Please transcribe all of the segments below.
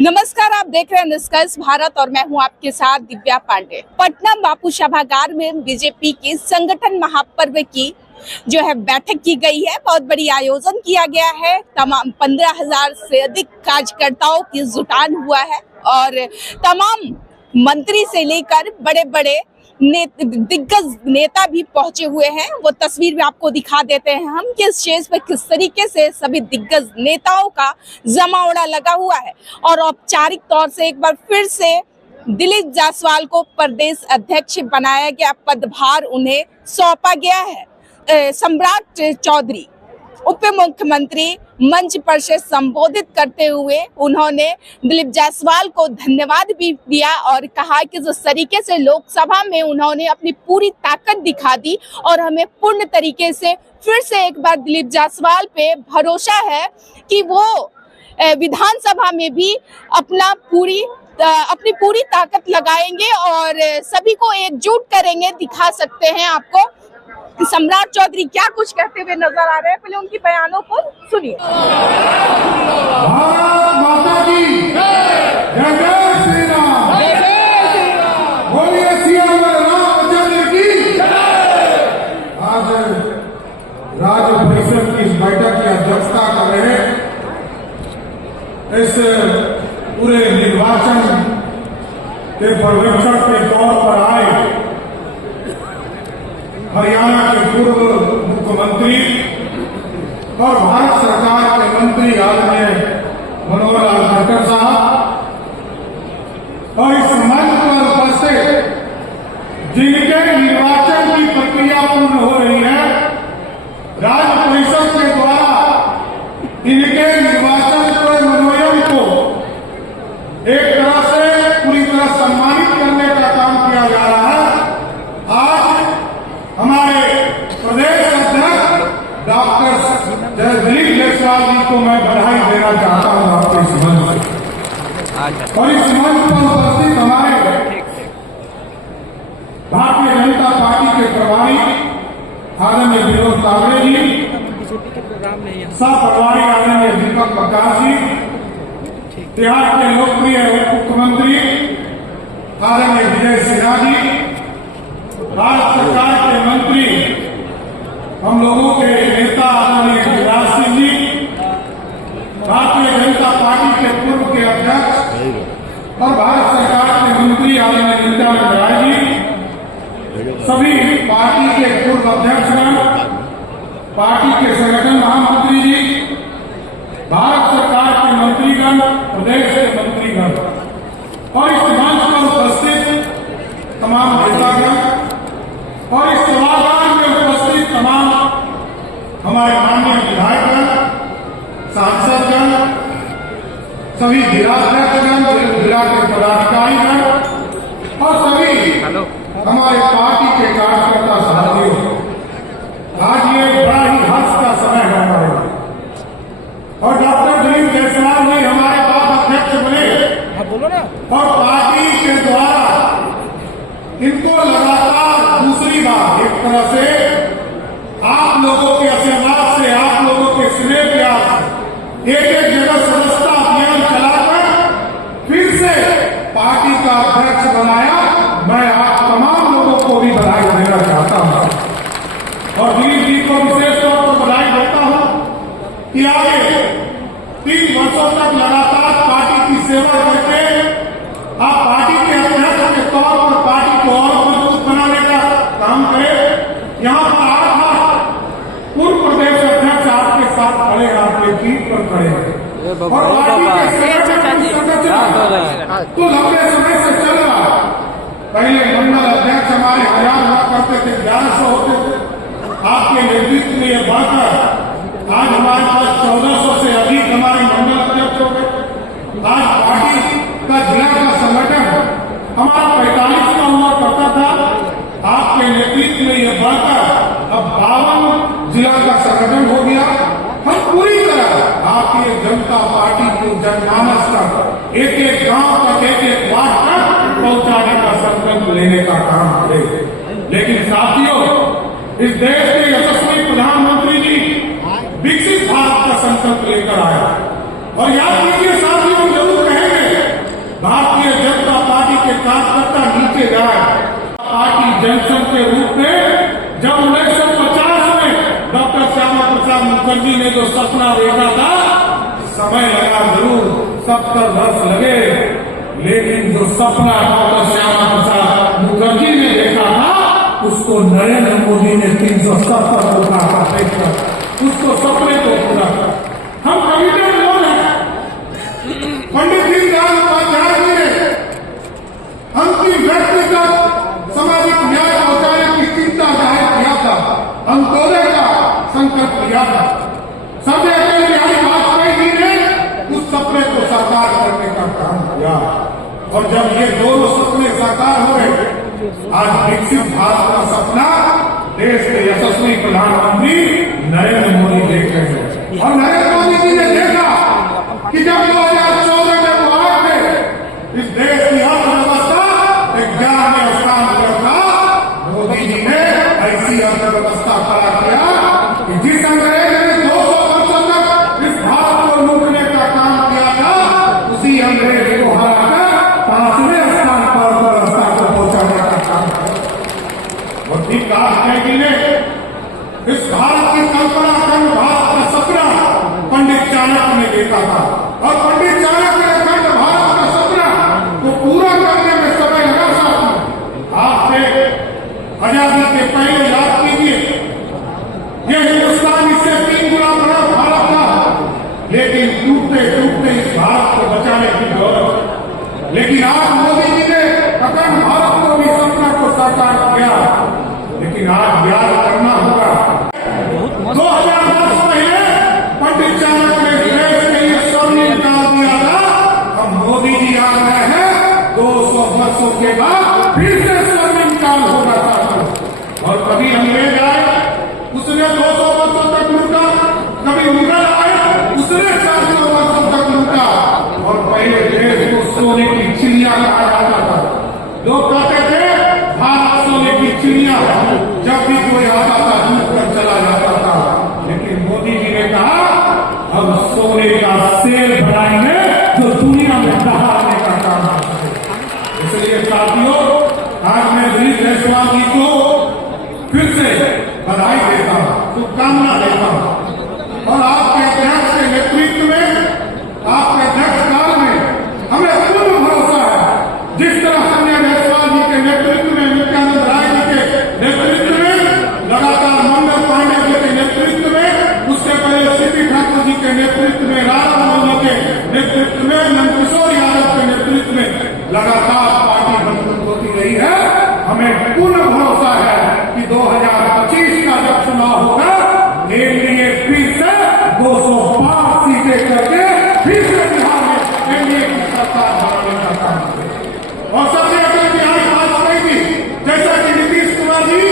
नमस्कार, आप देख रहे हैं निष्कर्ष भारत और मैं हूं आपके साथ दिव्या पांडे। पटना बापू सभागार में बीजेपी की संगठन महापर्व की जो है बैठक की गई है। बहुत बड़ी आयोजन किया गया है। तमाम 15,000 से अधिक कार्यकर्ताओं की जुटान हुआ है और तमाम मंत्री से लेकर बड़े बड़े दिग्गज नेता भी पहुंचे हुए हैं। वो तस्वीर भी आपको दिखा देते हैं हम कि स्टेज पर किस तरीके से सभी दिग्गज नेताओं का जमावड़ा लगा हुआ है और औपचारिक तौर से एक बार फिर से दिलीप जायसवाल को प्रदेश अध्यक्ष बनाया गया, पदभार उन्हें सौंपा गया है। सम्राट चौधरी उप मुख्यमंत्री मंच पर से संबोधित करते हुए उन्होंने दिलीप जायसवाल को धन्यवाद भी दिया और कहा कि जिस तरीके से लोकसभा में उन्होंने अपनी पूरी ताकत दिखा दी और हमें पूर्ण तरीके से फिर से एक बार दिलीप जायसवाल पे भरोसा है कि वो विधानसभा में भी अपनी पूरी ताकत लगाएंगे और सभी को एकजुट करेंगे। दिखा सकते हैं आपको सम्राट चौधरी क्या कुछ कहते हुए नजर आ रहे हैं। पहले उनकी बयानों को सुनिए। भारत माता की जय जय श्री राम, बोलिए सियावर रामचंद्र की जय। आज राज्य परिषद की इस बैठक की अध्यक्षता कर रहे इस पूरे निर्वाचन के पर्यवेक्षण के तौर पर आए हरियाणा के पूर्व मुख्यमंत्री और भारत सरकार के मंत्री आदरणीय मनोहर लाल खट्टर साहब और इस मंच पर उपस्थित जिनके निर्वाचन की प्रक्रिया पूर्ण हो रही है, राज्य परिषद के द्वारा इनके निर्वाचन के मनोनयन को एक तरह से पूरी तरह सम्मानित करने का काम किया जा रहा है। आज हमारे प्रदेश अध्यक्ष डॉक्टर दिलीप जायसवाल जी को मैं बधाई देना चाहता हूं आपके इस मंच से। और इस मंच पर उपस्थित हमारे भारतीय जनता पार्टी के प्रभारी आदरणीय विनोद तावड़े जी, सह प्रभारी आदरणीय दीपक प्रकाश जी, बिहार के लोकप्रिय उप मुख्यमंत्री आदरणीय विजय सिन्हा जी, भारत सरकार के मंत्री हम लोगों के नेता आदरणीय गिरिराज सिंह जी, भारतीय जनता पार्टी के पूर्व के अध्यक्ष और भारत सरकार के मंत्री आदरणीय नित्यानंद राय जी, सभी पार्टी के पूर्व अध्यक्षगण, पार्टी के संगठन महामंत्री जी, भारत सरकार के मंत्रीगण, प्रदेश के मंत्रीगण और इस मंच पर उपस्थित तमाम नेतागण और इस सभागार में उपस्थित तमाम हमारे माननीय विधायकगण, सांसदगण, सभी जिलाध्यक्षगण, जिला के पदाधिकारीगण और सभी हमारे पार्टी के कार्यकर्ता साथियों, आज ये बड़ा ही हर्ष का समय है हमारे और डॉक्टर दिलीप जायसवाल जी हमारे पास अध्यक्ष बने बोलो ना और पार्टी के द्वारा इनको लगातार दूसरी बार एक तरह से आप लोगों के आशीर्वाद से, आप लोगों के स्नेह प्यार एक एक जगह सदस्यता अभियान चलाकर फिर से पार्टी का अध्यक्ष बनाया। मैं आप तमाम लोगों को भी बधाई देना चाहता हूं और दिलीप जी को विशेष तौर पर बधाई देता हूं कि आगे 3 वर्षों तक लगातार पार्टी की सेवा करके आप पार्टी के अध्यक्ष के तौर पर पार्टी को और मजबूत बनाने का काम करें। यहाँ पर 8 पूर्व प्रदेश अध्यक्ष आपके साथ खड़े, आपके पीठ पर खड़े हैं और पार्टी के संगठन तो लंबे समय से चल रहा है। पहले मंडल अध्यक्ष हमारे 1000 हुआ करते थे, 1100 होते थे। आपके नेतृत्व में ये बढ़कर आज हमारे पास 1400 से अधिक हमारे मंडल अध्यक्ष हो गए। आज पार्टी का जिला का संगठन हमारा 45 का हुआ करता था, आपके नेतृत्व में यह बढ़कर अब 52 जिला का संगठन हो गया। हम पूरी तरह आपकी जनता पार्टी को जनमानस तक, एक एक गांव तक, एक एक वार्ड तक पहुंचाने का संकल्प लेने का काम करें। लेकिन साथियों, इस देश के यशस्वी प्रधानमंत्री जी विकसित भारत का संकल्प लेकर आया और याद कीजिए साथियों, जरूर कहेंगे के कार्यकर्ता नीचे जाए। पार्टी जंक्शन के रूप में जब 1950 में डॉक्टर श्यामा प्रसाद मुखर्जी ने जो सपना देखा था, समय लगा जरूर, 70 वर्ष लगे, लेकिन जो सपना डॉक्टर श्यामा प्रसाद मुखर्जी ने देखा था, उसको नरेंद्र मोदी ने 370 लोग उसको सपने को पूरा कर। हम कमिटेड लोग हैं। पंडित दीनदयाल उपाध्याय जी ने अंतिम व्यक्ति तक सामाजिक न्याय पहुंचाने की चिंता जाहिर किया था, अंत्योदय का संकल्प लिया था। सबसे अटल बिहारी वाजपेयी जी ने उस सपने को साकार करने का काम किया, और जब ये दोनों सपने साकार हो गए, आज विकसित भारत का सपना देश के यशस्वी प्रधानमंत्री नरेंद्र मोदी देख रहे हैं। और नरेंद्र मोदी जी ने देखा कि जब 2014 में वो आए थे, इस देश की अर्थव्यवस्था 11वें स्थान पर था। मोदी जी ने ऐसी अर्थव्यवस्था खड़ा किया कि जिस अंग्रेज ने 200 वर्षों तक इस भारत को लूटने का काम किया था, उसी अंग्रेज को हराकर 5वें स्थान पर व्यवस्था को पहुंचाने का काम किया। और ठीक आज जी ने इस भारत की कल्पना खंड भारत का सपना पंडित चाणक्य ने देखा था, और पंडित चाणक्य ने खंड भारत का सपना को पूरा करने में समय लगा। साथ आज से आजादी के पहले याद कीजिए, ये हिंदुस्तान इससे 3 गुना बड़ा भारत था, लेकिन टूटते टूटते इस भारत को बचाने की जरूरत है। लेकिन आज मोदी जी ने अखंड भारत को भी सपना को साकार किया, लेकिन आज याद करना होगा 2000 वर्ष पहले पंडित चाणक्य ने देश के लिए स्वर्णिम काल दिया था। अब मोदी जी आ रहे हैं 200 वर्षों के बाद फिर से स्वर्णिम काल होगा था। और कभी अंग्रेज आए, उसने 200 वर्षों तक लूटा, कभी मुगल आए, उसने 400 वर्षों तक लूटा। और पहले देश को सोने की चिड़िया कहा जाता था। लोग कहते थे भारत सोने की चिड़िया, जब भी कोई आता था लूट कर चला जाता था। लेकिन मोदी जी ने कहा अब सोने का सेल बनाएंगे जो दुनिया में दहाड़ने का काम है। इसलिए साथियों, आज मैं दिलीप जायसवाल जी को फिर से बधाई देता हूं, शुभकामना देता हूं। और आपके अध्यक्ष के नेतृत्व में, आपके अध्यक्ष काल में हमें पूर्ण भरोसा है। जिस तरह संजय जायसवाल जी के नेतृत्व में, नित्यानंद राय जी के नेतृत्व में, लगातार मंगल पांडे जी के नेतृत्व में, उससे पहले सीपी ठाकुर जी के नेतृत्व में, राधा मोहन के नेतृत्व में, नंदकिशोर यादव के नेतृत्व में लगातार पार्टी मजबूत होती रही है। हमें पूर्ण भरोसा है कि 2025 का जब चुनाव होगा, एनडीए फिर से 205 सीटें करके फिर से बिहार में एनडीए की सरकार बनाने का काम करेगी। और सबसे अटल बिहारी वाजपेयी जी, जैसा कि नीतीश कुमार जी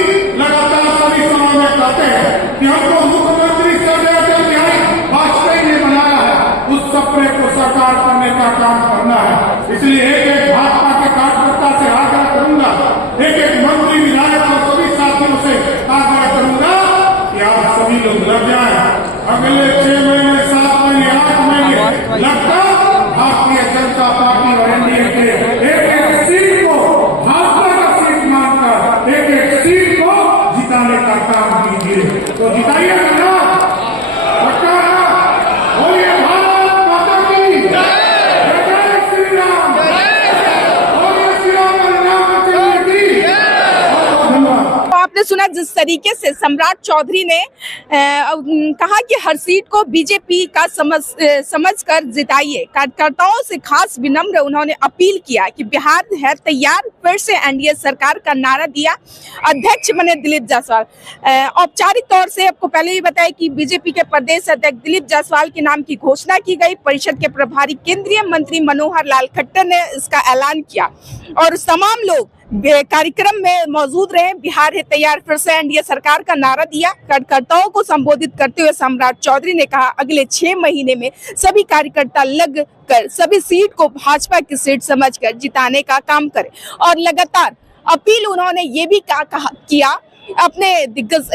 लगातार सभी सभा में कहते हैं कि हमको मुख्यमंत्री सर्वोदय अटल बिहारी वाजपेयी ने बनाया है, उस सपने को साकार करने का काम करना है। इसलिए एक भाजपा के कार्यकर्ता से आग्रह करूंगा, एक मंत्री, विधायक और सभी साथियों से आग्रह करूंगा कि आप सभी लोग लग जाए। अगले 6 महीने, 7 महीने, 8 महीने लगता भारतीय जनता पार्टी और एनडीए के एक सीट को भाजपा का सीट मानकर एक सीट को जिताने का काम कीजिए। तो जिताइए ना, पक्का बोलिए भारत माता की जय, जय श्री राम, बोलिए श्री रामचंद्र की। धन्यवाद। तो आपने सुना जिस तरीके से सम्राट चौधरी ने कहा कि हर सीट को बीजेपी का समझकर जिताइए। कार्यकर्ताओं से खास विनम्र उन्होंने अपील किया कि बिहार है तैयार, फिर से एनडीए सरकार का नारा दिया। अध्यक्ष बने दिलीप जायसवाल। औपचारिक तौर से आपको पहले ही बताया कि बीजेपी के प्रदेश अध्यक्ष दिलीप जायसवाल के नाम की घोषणा की गई। परिषद के प्रभारी केंद्रीय मंत्री मनोहर लाल खट्टर ने इसका ऐलान किया और तमाम लोग कार्यक्रम में मौजूद रहे। बिहार है तैयार, फिर से एनडीए सरकार का नारा दिया। कार्यकर्ताओं को संबोधित करते हुए सम्राट चौधरी ने कहा अगले 6 महीने में सभी कार्यकर्ता लग कर सभी सीट को भाजपा की सीट समझकर जिताने का काम करें। और लगातार अपील उन्होंने ये भी किया अपने दिग्गज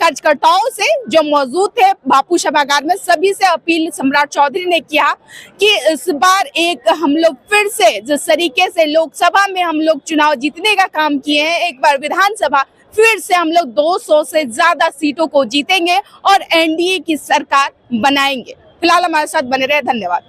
कार्यकर्ताओं से जो मौजूद थे बापू सभागार में, सभी से अपील सम्राट चौधरी ने किया कि इस बार एक हम लोग फिर से जिस तरीके से लोकसभा में हम लोग चुनाव जीतने का काम किए हैं, एक बार विधानसभा फिर से हम लोग 200 से ज्यादा सीटों को जीतेंगे और एनडीए की सरकार बनाएंगे। फिलहाल हमारे साथ बने रहे, धन्यवाद।